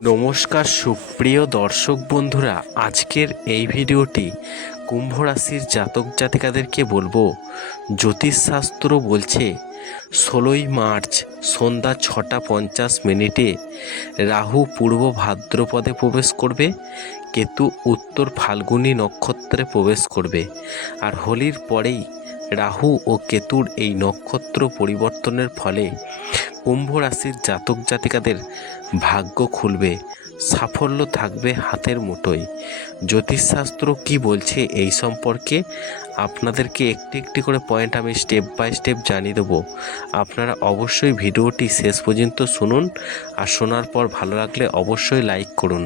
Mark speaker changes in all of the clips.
Speaker 1: নমস্কার সুপ্রিয় দর্শক বন্ধুরা, আজকের এই ভিডিওটি কুম্ভ রাশির জাতক জাতিকাদেরকে বলব। জ্যোতিষশাস্ত্র বলছে, ষোলোই মার্চ সন্ধ্যা ছটা পঞ্চাশ মিনিটে রাহু পূর্ব ভাদ্রপদে প্রবেশ করবে, কেতু উত্তর ফাল্গুনী নক্ষত্রে প্রবেশ করবে। আর হোলির পরেই রাহু ও কেতুর এই নক্ষত্র পরিবর্তনের ফলে কুম্ভ রাশির জাতক জাতিকাদের ভাগ্য খুলবে, সাফল্য থাকবে হাতের মুঠোয়। জ্যোতিষশাস্ত্র কি বলছে এই সম্পর্কে? আপনাদেরকে একটি একটি করে পয়েন্ট আমি স্টেপ বাই স্টেপ জানিয়ে দেবো। আপনারা অবশ্যই ভিডিওটি শেষ পর্যন্ত শুনুন আর শোনার পর ভালো লাগলে অবশ্যই লাইক করুন।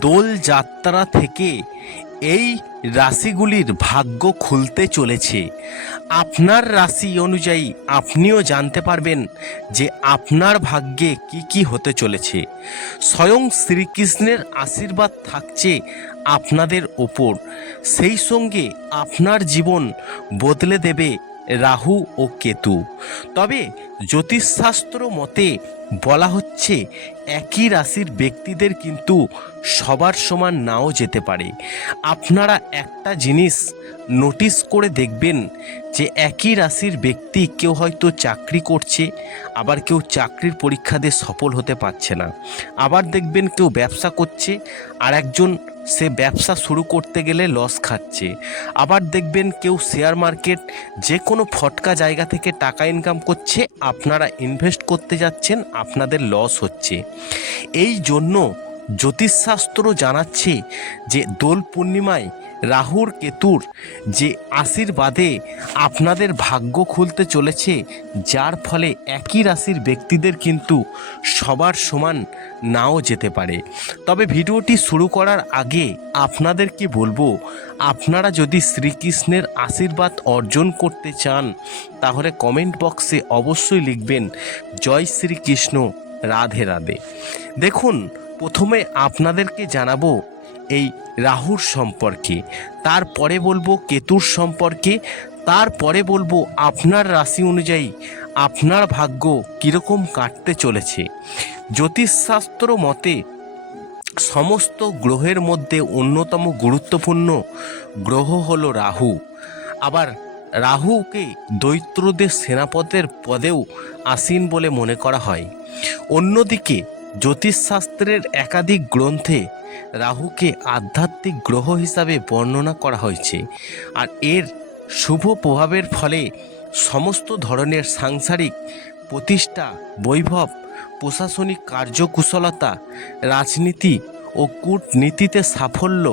Speaker 1: দোল যাত্রা থেকে এই রাশিগুলির ভাগ্য খুলতে চলেছে। আপনার রাশি অনুযায়ী আপনিও জানতে পারবেন যে আপনার ভাগ্যে কি কি হতে চলেছে। স্বয়ং শ্রীকৃষ্ণের আশীর্বাদ থাকছে আপনাদের ওপর। সেই সঙ্গে আপনার জীবন বদলে দেবে রাহু ও কেতু। তবে জ্যোতিষশাস্ত্র মতে বলা হচ্ছে একই রাশির ব্যক্তিদের কিন্তু সবার সমান নাও যেতে পারে। আপনারা একটা জিনিস নোটিস করে দেখবেন যে একই রাশির ব্যক্তি কেউ হয়তো চাকরি করছে, আবার কেউ চাকরির পরীক্ষা দিয়ে সফল হতে পারছে না। আবার দেখবেন কেউ ব্যবসা করছে, আর একজন সে ব্যবসা শুরু করতে গেলে লস খাচ্ছে। আবার দেখবেন কেউ শেয়ার মার্কেট যে কোনো ফটকা জায়গা থেকে টাকা ইনকাম করছে, আপনারা ইনভেস্ট করতে যাচ্ছেন আপনাদের লস হচ্ছে। এই জন্য জ্যোতিষশাস্ত্র জানাচ্ছে যে দোল পূর্ণিমায় রাহুর কেতুর যে আশীর্বাদে আপনাদের ভাগ্য খুলতে চলেছে, যার ফলে একই রাশির ব্যক্তিদের কিন্তু সবার সমান নাও যেতে পারে। তবে ভিডিওটি শুরু করার আগে আপনাদেরকে বলব, আপনারা যদি শ্রীকৃষ্ণের আশীর্বাদ অর্জন করতে চান, তাহলে কমেন্ট বক্সে অবশ্যই লিখবেন, জয় শ্রীকৃষ্ণ, রাধে রাধে। দেখুন, প্রথমে আপনাদেরকে জানাব এই রাহুর সম্পর্কে তারপরে বলব কেতুর সম্পর্কে তারপরে বলব আপনার রাশি অনুযায়ী আপনার ভাগ্য কীরকম কাটতে চলেছে। জ্যোতিষশাস্ত্র মতে, সমস্ত গ্রহের মধ্যে অন্যতম গুরুত্বপূর্ণ গ্রহ হল রাহু। আবার রাহুকে দৈত্রদের সেনাপতির পদেও আসীন বলে মনে করা হয়। অন্যদিকে জ্যোতিষশাস্ত্রের একাধিক গ্রন্থে রাহুকে আধ্যাত্মিক গ্রহ হিসাবে বর্ণনা করা হয়েছে আর এর শুভ প্রভাবের ফলে সমস্ত ধরনের সাংসারিক প্রতিষ্ঠা, বৈভব, প্রশাসনিক কার্যকুশলতা, রাজনীতি ও কূটনীতিতে সাফল্য,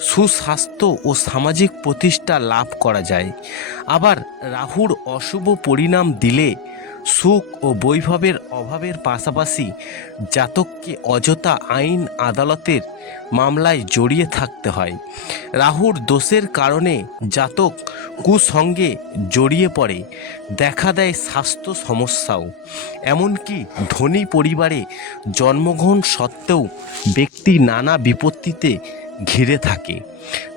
Speaker 1: সুস্বাস্থ্য ও সামাজিক প্রতিষ্ঠা লাভ করা যায়। আবার রাহুর অশুভ পরিণাম দিলে সুখ ও বৈভবের অভাবের পাশাপাশি জাতককে অযথা আইন আদালতের মামলায় জড়িয়ে থাকতে হয়। রাহুর দোষের কারণে জাতক কুসঙ্গে জড়িয়ে পড়ে। দেখা দেয় স্বাস্থ্য সমস্যাও। এমনকি ধনী পরিবারে জন্মগ্রহণ সত্ত্বেও ব্যক্তি নানা বিপত্তিতে ঘিরে থাকে।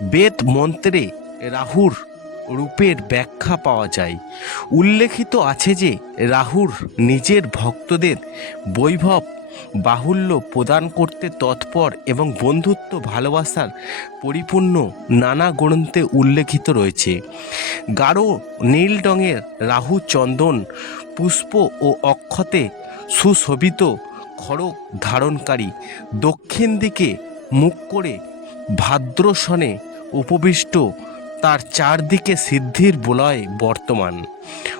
Speaker 1: বেদ মন্ত্রে রাহুর রূপের ব্যাখ্যা পাওয়া যায়। উল্লেখিত আছে যে, রাহুর নিজের ভক্তদের বৈভব, বাহুল্য প্রদান করতে তৎপর এবং বন্ধুত্ব ভালোবাসার পরিপূর্ণ নানা গ্রন্থে উল্লেখিত রয়েছে। গাঢ় নীল রঙের রাহু চন্দন, পুষ্প ও অক্ষতে সুশোভিত খড়গ ধারণকারী, দক্ষিণ দিকে মুখ করে ভাদ্রসনে উপবিষ্ট তার চারদিকে সিদ্ধির বলয় বর্তমান।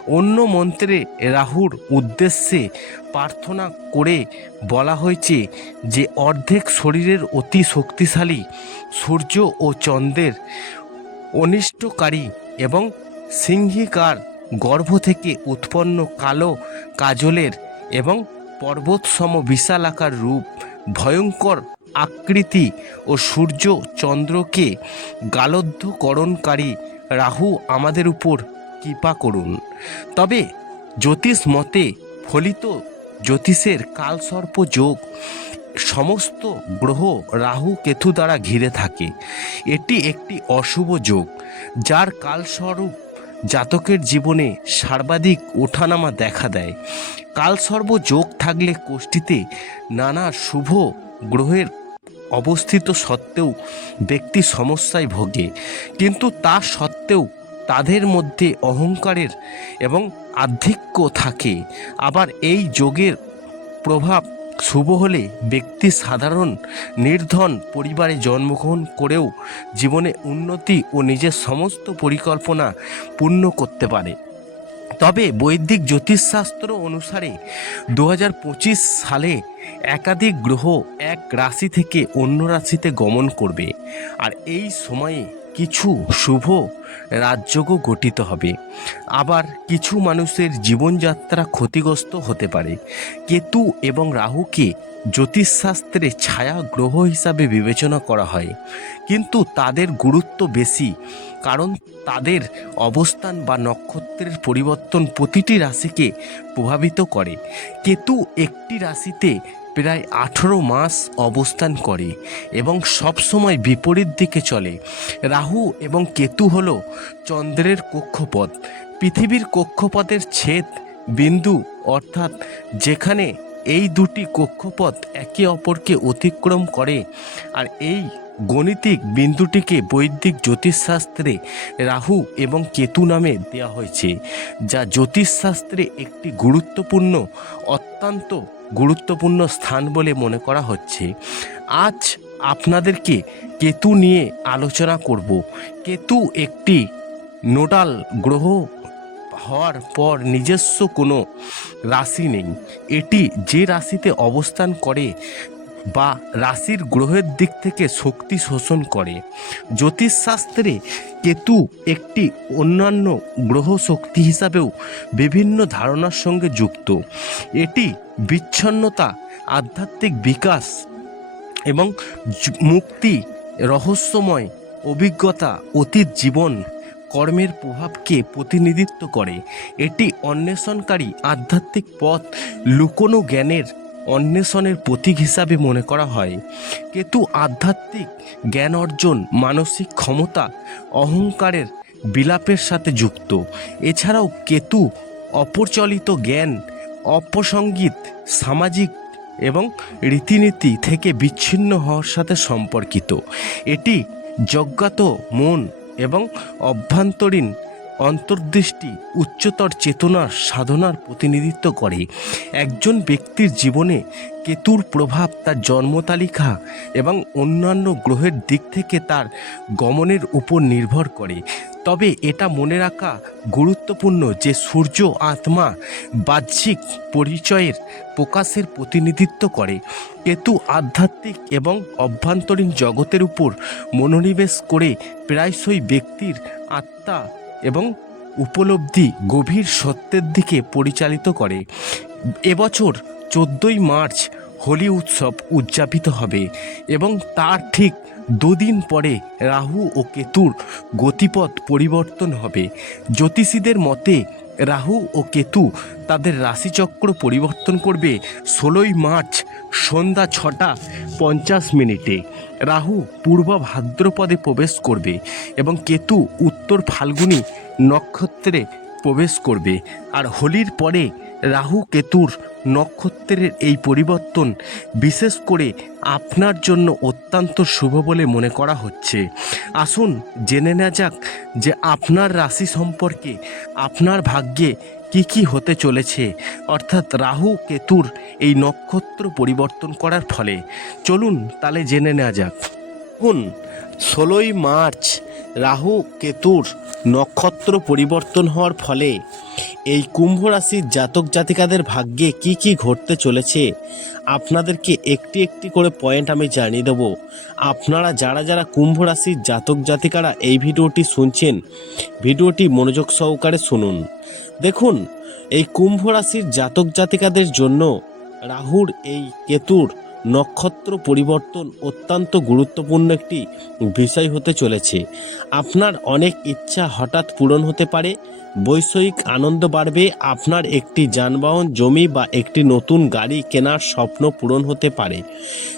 Speaker 1: অন্য মন্ত্রে রাহুর উদ্দেশ্যে প্রার্থনা করে বলা হয়েছে যে, অর্ধেক শরীরের অতি শক্তিশালী সূর্য ও চন্দ্রের অনিষ্টকারী এবং সিংহিকার গর্ভ থেকে উৎপন্ন কালো কাজলের এবং পর্বতসম বিশালাকার রূপ ভয়ঙ্কর আকৃতি ও সূর্য চন্দ্রকে গালদ্ধকরণকারী রাহু আমাদের উপর কৃপা করুন। তবে জ্যোতিষ মতে ফলিত জ্যোতিষের কালসর্প যোগ সমস্ত গ্রহ রাহু কেতু দ্বারা ঘিরে থাকে। এটি একটি অশুভ যোগ, যার কালস্বরূপ জাতকের জীবনে সর্বাধিক ওঠানামা দেখা দেয়। কালসর্ব যোগ থাকলে কোষ্ঠীতে নানা শুভ গ্রহের অবস্থিত সত্ত্বেও ব্যক্তি সমস্যায় ভোগে। কিন্তু তা সত্ত্বেও তাদের মধ্যে অহংকারের এবং আধিক্য থাকে। আবার এই যোগের প্রভাব শুভ হলে ব্যক্তি সাধারণ, নির্ধন পরিবারে জন্মগ্রহণ করেও জীবনে উন্নতি ও নিজের সমস্ত পরিকল্পনা পূর্ণ করতে পারে। তবে বৈদিক জ্যোতিষশাস্ত্র অনুসারে দু হাজার পঁচিশ সালে একাধিক গ্রহ এক রাশি থেকে অন্য রাশিতে গমন করবে, আর এই সময়ে কিছু শুভ রাজযোগও গঠিত হবে। আবার কিছু মানুষের জীবনযাত্রা ক্ষতিগ্রস্ত হতে পারে। কেতু এবং রাহুকে জ্যোতিষশাস্ত্রে ছায়া গ্রহ হিসাবে বিবেচনা করা হয়, কিন্তু তাদের গুরুত্ব বেশি, কারণ তাদের অবস্থান বা নক্ষত্রের পরিবর্তন প্রতিটি রাশিকে প্রভাবিত করে। কেতু একটি রাশিতে প্রায় আঠেরো মাস অবস্থান করে এবং সবসময় বিপরীত দিকে চলে। রাহু এবং কেতু হল চন্দ্রের কক্ষপথ। পৃথিবীর কক্ষপথের ছেদ বিন্দু অর্থাৎ যেখানে এই দুটি কক্ষপথ একে অপরকে অতিক্রম করে আর এই গণিতিক বিন্দুটিকে বৈদিক জ্যোতিষশাস্ত্রে রাহু এবং কেতু নামে দেওয়া হয়েছে, যা জ্যোতিষশাস্ত্রে একটি গুরুত্বপূর্ণ, অত্যন্ত গুরুত্বপূর্ণ স্থান বলে মনে করা হচ্ছে। আজ আপনাদেরকে কেতু নিয়ে আলোচনা করব। কেতু একটি নোডাল গ্রহ হওয়ার পর নিজস্ব কোনো রাশি নেই। এটি যে রাশিতে অবস্থান করে বা রাশির গ্রহের দিক থেকে শক্তি শোষণ করে। জ্যোতিষশাস্ত্রে কেতু একটি অন্যান্য গ্রহ শক্তি হিসাবেও বিভিন্ন ধারণার সঙ্গে যুক্ত। এটি বিচ্ছন্নতা, আধ্যাত্মিক বিকাশ এবং মুক্তি, রহস্যময় অভিজ্ঞতা, অতীত জীবন, কর্মের প্রভাবকে প্রতিনিধিত্ব করে। এটি অন্বেষণকারী আধ্যাত্মিক পথ, লুকোনো জ্ঞানের অন্বেষণের প্রতীক হিসাবে মনে করা হয়। কেতু আধ্যাত্মিক জ্ঞান অর্জন, মানসিক ক্ষমতা, অহংকারের বিলাপের সাথে যুক্ত। এছাড়াও কেতু অপরচলিত জ্ঞান অপসঙ্গীত সামাজিক এবং রীতিনীতি থেকে বিচ্ছিন্ন হওয়ার সাথে সম্পর্কিত। এটি যজ্ঞাত মন এবং অভ্যন্তরীণ অন্তর্দৃষ্টি, উচ্চতর চেতনার সাধনার প্রতিনিধিত্ব করে। একজন ব্যক্তির জীবনে কেতুর প্রভাব তার জন্মতালিকা এবং অন্যান্য গ্রহের দিক থেকে তার গমনের উপর নির্ভর করে। তবে এটা মনে রাখা গুরুত্বপূর্ণ যে সূর্য আত্মা বাহ্যিক পরিচয়ের প্রকাশের প্রতিনিধিত্ব করে। কেতু আধ্যাত্মিক এবং অভ্যন্তরীণ জগতের উপর মনোনিবেশ করে প্রায়শই ব্যক্তির আত্মা এবং উপলব্ধি গভীর সত্যের দিকে পরিচালিত করে। এবছর চোদ্দোই মার্চ হোলি উৎসব উদযাপিত হবে এবং তার ঠিক দুদিন পরে রাহু ও কেতুর গতিপথ পরিবর্তন হবে। জ্যোতিষীদের মতে, রাহু ও কেতু তাদের রাশিচক্র পরিবর্তন করবে ষোলোই মার্চ সন্ধ্যা ছটা পঞ্চাশ মিনিটে। রাহু পূর্ব ভাদ্রপদে প্রবেশ করবে এবং কেতু উত্তর ফাল্গুনী নক্ষত্রে প্রবেশ করবে। আর হোলির পরে রাহু কেতুর নক্ষত্রের এই পরিবর্তন বিশেষ করে আপনার জন্য অত্যন্ত শুভ বলে মনে করা হচ্ছে। আসুন জেনে নেওয়া যাক যে আপনার রাশি সম্পর্কে আপনার ভাগ্যে কি কি হতে চলেছে? অর্থাৎ রাহু, কেতুর এই নক্ষত্র পরিবর্তন করার ফলে। চলুন তাহলে জেনে নেওয়া যাক। দেখুন, ষোলোই মার্চ রাহু, কেতুর নক্ষত্র পরিবর্তন হওয়ার ফলে এই কুম্ভ রাশির জাতক জাতিকাদের ভাগ্যে কি কি ঘটতে চলেছে? আপনাদেরকে একটি একটি করে পয়েন্ট আমি জানিয়ে দেবো। আপনারা যারা যারা কুম্ভ রাশির জাতক জাতিকারা এই ভিডিওটি শুনছেন, ভিডিওটি মনোযোগ সহকারে শুনুন। দেখুন, এই কুম্ভ রাশির জাতক জাতিকাদের জন্য রাহুর এই কেতুর নক্ষত্র পরিবর্তন অত্যন্ত গুরুত্বপূর্ণ একটি বিষয় হতে চলেছে। আপনার অনেক ইচ্ছা হঠাৎ পূরণ হতে পারে বৈষয়িক আনন্দ বাড়বে, আপনার একটি যানবাহন, জমি বা একটি নতুন গাড়ি কেনার স্বপ্ন পূরণ হতে পারে।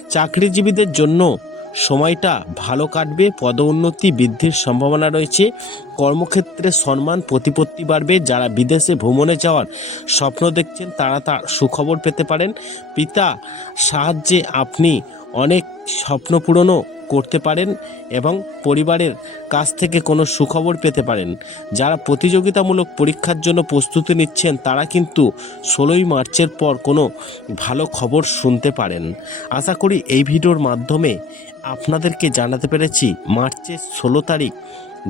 Speaker 1: চাকরিজীবীদের জন্য সময়টা ভালো কাটবে, পদোন্নতি বৃদ্ধির সম্ভাবনা রয়েছে। কর্মক্ষেত্রে সম্মান, প্রতিপত্তি বাড়বে। যারা বিদেশে ভ্রমণে যাওয়ার স্বপ্ন দেখছেন, তারা তার সুখবর পেতে পারেন। পিতা, সাহায্যে আপনি অনেক স্বপ্ন পূরণও করতে পারেন এবং পরিবারের কাছ থেকে কোনো সুখবর পেতে পারেন। যারা প্রতিযোগিতামূলক পরীক্ষার জন্য প্রস্তুতি নিচ্ছেন, তারা কিন্তু ষোলোই মার্চের পর কোনো ভালো খবর শুনতে পারেন। আশা করি এই ভিডিওর মাধ্যমে আপনাদেরকে জানাতে পেরেছি, মার্চের ষোলো তারিখ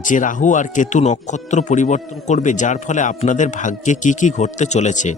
Speaker 1: যে রাহু আর কেতু নক্ষত্র পরিবর্তন করবে, যার ফলে আপনাদের ভাগ্যে কি কি ঘটতে চলেছে।